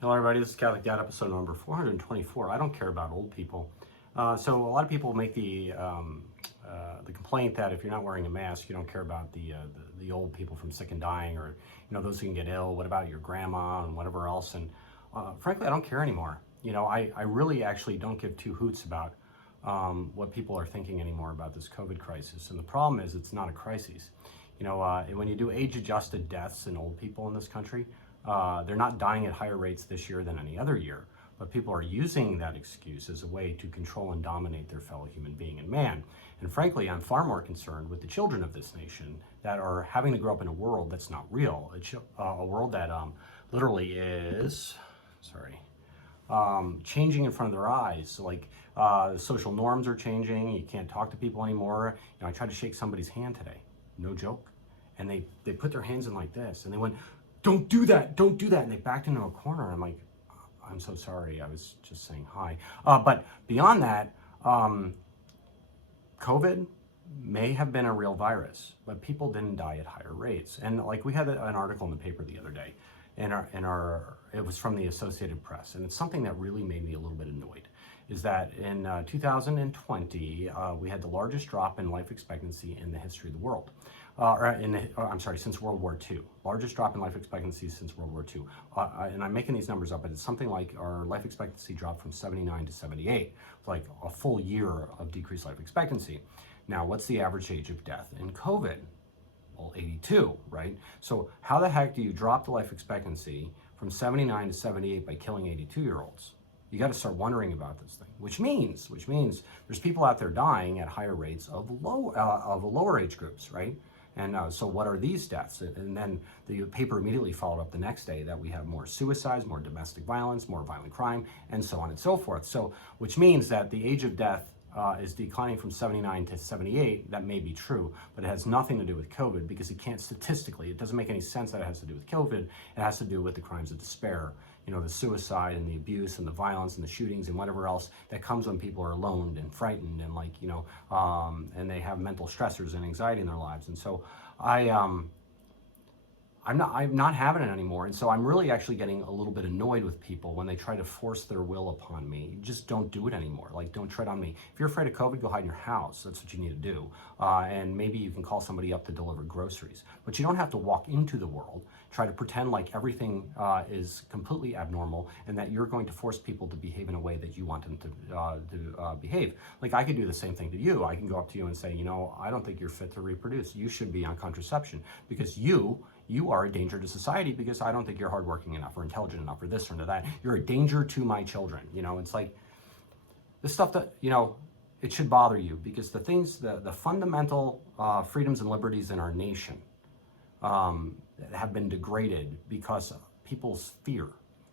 Hello, everybody. This is Catholic Dad, episode number 424. I don't care about old people. So a lot of people make the complaint that if you're not wearing a mask, you don't care about the old people from sick and dying, or those who can get ill. What about your grandma and whatever else? And frankly, I don't care anymore. I really actually don't give two hoots about what people are thinking anymore about this COVID crisis. And the problem is, it's not a crisis. When you do age-adjusted deaths in old people in this country, they're not dying at higher rates this year than any other year, but people are using that excuse as a way to control and dominate their fellow human being and man. And frankly, I'm far more concerned with the children of this nation that are having to grow up in a world that's not real, a world that literally is, changing in front of their eyes. Like social norms are changing. You can't talk to people anymore. I tried to shake somebody's hand today, no joke, and they put their hands in like this, and they went, don't do that, and they backed into a corner. I'm like, I'm so sorry, I was just saying hi. But beyond that, COVID may have been a real virus, but people didn't die at higher rates. And like, we had an article in the paper the other day, and it was from the Associated Press, and it's something that really made me a little bit annoyed, is that in 2020, we had the largest drop in life expectancy in the history of the world. Since World War II. Largest drop in life expectancy since World War II. And I'm making these numbers up, but it's something like our life expectancy dropped from 79 to 78, like a full year of decreased life expectancy. Now, what's the average age of death in COVID? Well, 82, right? So how the heck do you drop the life expectancy from 79 to 78 by killing 82-year-olds? You got to start wondering about this thing, which means there's people out there dying at higher rates of lower age groups, right? And so what are these deaths? And then the paper immediately followed up the next day that we have more suicides, more domestic violence, more violent crime, and so on and so forth. So, which means that the age of death is declining from 79 to 78. That may be true, but it has nothing to do with COVID, because it can't statistically. It doesn't make any sense that it has to do with COVID. It has to do with the crimes of despair. The suicide and the abuse and the violence and the shootings and whatever else that comes when people are alone and frightened and and they have mental stressors and anxiety in their lives. And so I'm not having it anymore. And so I'm really actually getting a little bit annoyed with people when they try to force their will upon me. You just don't do it anymore. Like, don't tread on me. If you're afraid of COVID, go hide in your house. That's what you need to do. And maybe you can call somebody up to deliver groceries. But you don't have to walk into the world, try to pretend like everything is completely abnormal and that you're going to force people to behave in a way that you want them to behave. Like, I could do the same thing to you. I can go up to you and say, I don't think you're fit to reproduce. You should be on contraception, because you are a danger to society, because I don't think you're hardworking enough or intelligent enough or this or that. You're a danger to my children. It's like the stuff that, it should bother you, because the fundamental freedoms and liberties in our nation have been degraded because of people's fear.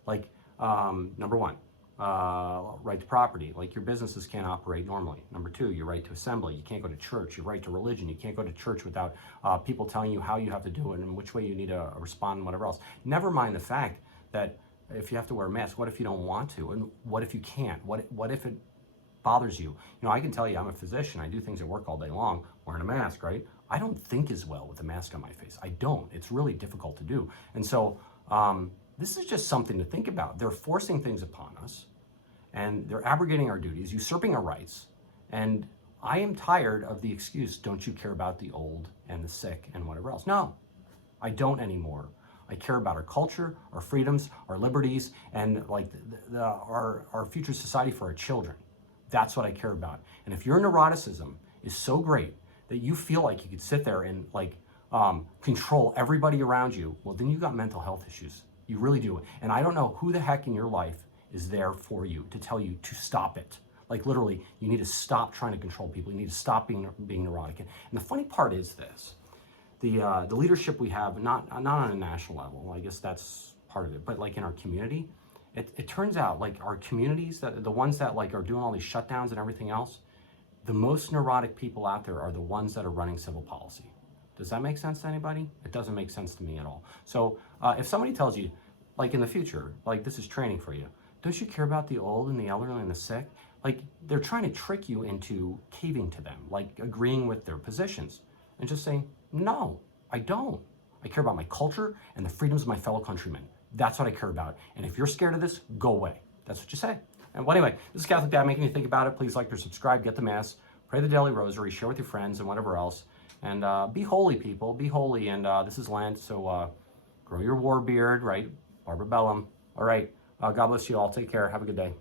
Like, number one, right to property. Like, your businesses can't operate normally. Number two, your right to assembly. You can't go to church. Your right to religion. You can't go to church without people telling you how you have to do it and which way you need to respond and whatever else. Never mind the fact that if you have to wear a mask, what if you don't want to? And what if you can't? What if it bothers you? I can tell you, I'm a physician. I do things at work all day long wearing a mask, right? I don't think as well with a mask on my face. I don't. It's really difficult to do. And so this is just something to think about. They're forcing things upon us, and they're abrogating our duties, usurping our rights. And I am tired of the excuse, don't you care about the old and the sick and whatever else? No, I don't anymore. I care about our culture, our freedoms, our liberties, and like our future society for our children. That's what I care about. And if your neuroticism is so great that you feel like you could sit there and control everybody around you, well, then you got mental health issues. You really do. And I don't know who the heck in your life is there for you to tell you to stop it. Like, literally, you need to stop trying to control people. You need to stop being neurotic. And the funny part is this: the leadership we have, not on a national level. I guess that's part of it, but like in our community, it turns out like our communities, that the ones that like are doing all these shutdowns and everything else, the most neurotic people out there are the ones that are running civil policy. Does that make sense to anybody? It doesn't make sense to me at all. So if somebody tells you, like in the future, like this is training for you, don't you care about the old and the elderly and the sick? Like, they're trying to trick you into caving to them, like agreeing with their positions and just saying, no, I don't. I care about my culture and the freedoms of my fellow countrymen. That's what I care about. And if you're scared of this, go away. That's what you say. And well, anyway, this is Catholic Dad making you think about it. Please like or subscribe, get the Mass, pray the Daily Rosary, share with your friends and whatever else. And be holy, people. Be holy. And this is Lent, so grow your war beard, right? Barbara Bellum. All right. God bless you all. Take care. Have a good day.